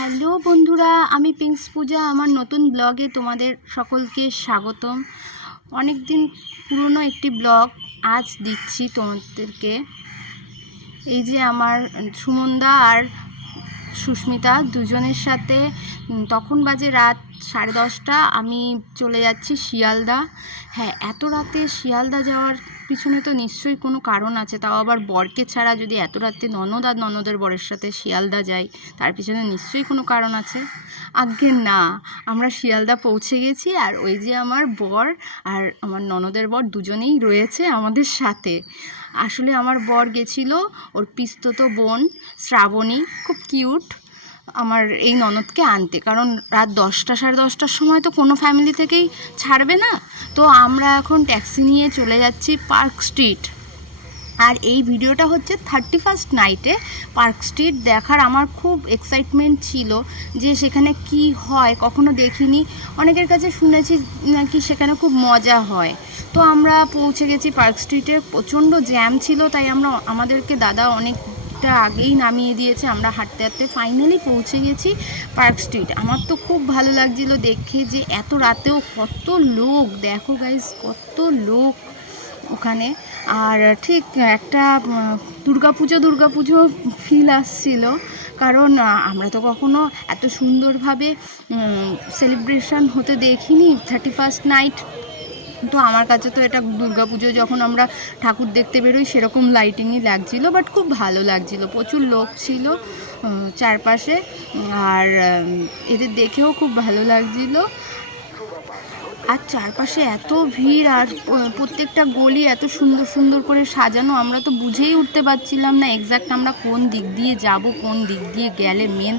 Hello বন্ধুরা, আমি pinks পূজা। আমার নতুন ব্লগে তোমাদের সকলকে স্বাগতম। অনেক দিন পুরনো একটি ব্লগ আজ দিচ্ছি তোমাদেরকে। এই যে আমার সুমনদা আর সুস্মিতা দুজনের সাথে তখন বাজে রাত 10:30, আমি চলে যাচ্ছি শিয়ালদা। হ্যাঁ, এত রাতে শিয়ালদা যাওয়ার পিছনে তো নিশ্চয়ই কোনো কারণ আছে, তাও আবার বরকে ছাড়া যদি এত রাতে ননদ আর ননদের বরের সাথে শিয়ালদা যাই, তার পিছনে নিশ্চয়ই কোনো কারণ আছে। আজ্ঞে না, আমরা শিয়ালদা পৌঁছে গেছি আর ওই যে আমার বর আর আমার ননদের বর দুজনেই রয়েছে আমাদের সাথে। আসলে আমার বর গেছিল ওর পিস্তত বোন শ্রাবণী, খুব কিউট, আমার এই ননদকে আনতে, কারণ রাত 10টা 10:30টার সময় তো কোনো ফ্যামিলি থেকেই ছাড়বে না। তো আমরা এখন ট্যাক্সি নিয়ে চলে যাচ্ছি পার্ক স্ট্রিট। আর এই ভিডিওটা হচ্ছে 31st নাইটে পার্ক স্ট্রিট দেখার। আমার খুব এক্সাইটমেন্ট ছিল যে সেখানে কি হয়, কখনো দেখিনি, অনেকের কাছে শুনেছি নাকি সেখানে খুব মজা হয়। তো আমরা পৌঁছে গেছি পার্ক স্ট্রিটে। প্রচণ্ড জ্যাম ছিল, তাই আমাদেরকে দাদা অনেকটা আগেই নামিয়ে দিয়েছে। আমরা হাঁটতে হাঁটতে ফাইনালি পৌঁছে গেছি পার্ক স্ট্রিট। আমার তো খুব ভালো লাগছিল দেখে যে এত রাতেও কত লোক, দেখো গাইজ কত লোক ওখানে। আর ঠিক একটা দুর্গাপুজো ফিল আসছিল, কারণ আমরা তো কখনো এত সুন্দরভাবে সেলিব্রেশন হতে দেখিনি 31st নাইট। তো আমার কাছে তো এটা দুর্গাপুজো, যখন আমরা ঠাকুর দেখতে বেরোই সেরকম লাইটিংই লাগছিল, বাট খুব ভালো লাগছিল। প্রচুর লোক ছিল চারপাশে, আর এদের দেখেও খুব ভালো লাগছিল। আর চারপাশে এত ভিড়, আর প্রত্যেকটা গলি এত সুন্দর সুন্দর করে সাজানো, আমরা তো বুঝেই উঠতে পারছিলাম না এক্স্যাক্ট আমরা কোন দিক দিয়ে যাব, কোন দিক দিয়ে গেলে মেন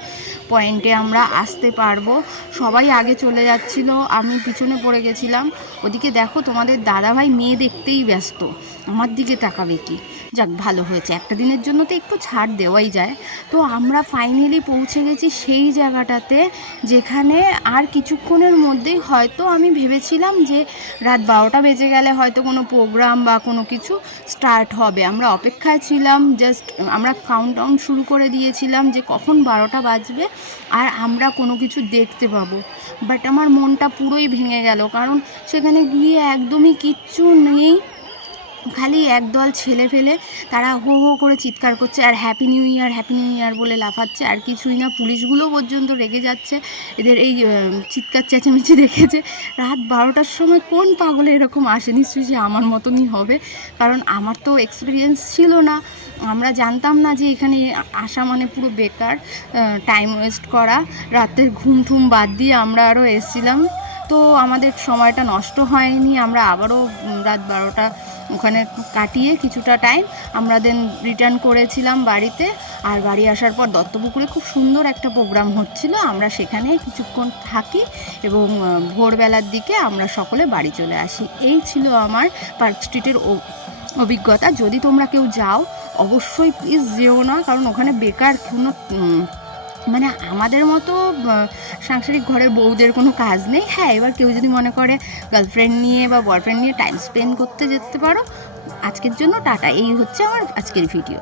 পয়েন্টে আমরা আসতে পারবো। সবাই আগে চলে যাচ্ছিল, আমি পিছনে পড়ে গেছিলাম। ওদিকে দেখো তোমাদের দাদাভাই মেয়ে দেখতেই ব্যস্ত, আমার দিকে তাকাবে কি। যাক, ভালো হয়েছে, একটা দিনের জন্য তো একটু ছাড় দেওয়াই যায়। তো আমরা ফাইনালি পৌঁছে গেছি সেই জায়গাটাতে, যেখানে আর কিছুক্ষণের মধ্যেই হয়তো, আমি ভেবেছিলাম যে রাত 12টা বেজে গেলে হয়তো কোনো প্রোগ্রাম বা কোনো কিছু স্টার্ট হবে। আমরা অপেক্ষায় ছিলাম, জাস্ট আমরা কাউন্টডাউন শুরু করে দিয়েছিলাম যে কখন 12টা বাজবে আর আমরা কোনো কিছু দেখতে পাবো। বাট আমার মনটা পুরোই ভেঙে গেল, কারণ সেখানে গিয়ে একদমই কিচ্ছু নেই, খালি একদল ছেলে ফেলে, তারা হো হো করে চিৎকার করছে আর happy new year happy new year বলে লাফাচ্ছে, আর কিছুই না। পুলিশগুলো পর্যন্ত রেগে যাচ্ছে এদের এই চিৎকার চেঁচামেচি দেখেছে। রাত 12টার সময় কোন পাগলে এরকম আসে, নিশ্চয়ই সে আমার মতনই হবে, কারণ আমার তো এক্সপিরিয়েন্স ছিল না। আমরা জানতাম না যে এখানে আসা মানে পুরো বেকার, টাইম ওয়েস্ট করা। রাতের ঘুম ঠুম বাদ দিয়ে আমরা আরও এসেছিলাম, তো আমাদের সময়টা নষ্ট হয়নি। আমরা আবারও রাত 12টা ওখানে কাটিয়ে কিছুটা টাইম আমরা দেন রিটার্ন করেছিলাম বাড়িতে। আর বাড়ি আসার পর দত্তপুকুরে খুব সুন্দর একটা প্রোগ্রাম হচ্ছিল, আমরা সেখানে কিছুক্ষণ থাকি এবং ভোরবেলার দিকে আমরা সকলে বাড়ি চলে আসি। এই ছিল আমার পার্ক স্ট্রিটের অভিজ্ঞতা। যদি তোমরা কেউ যাও অবশ্যই প্লিজ যেও না, কারণ ওখানে বেকার কোনো মানে আমাদের মতো সাংসারিক ঘরের বউদের কোনো কাজ নেই। হ্যাঁ, এবার কেউ যদি মনে করে গার্লফ্রেন্ড নিয়ে বা বয়ফ্রেন্ড নিয়ে টাইম স্পেন্ড করতে যেতে পারো। আজকের জন্য টাটা, এই হচ্ছে আমার আজকের ভিডিও।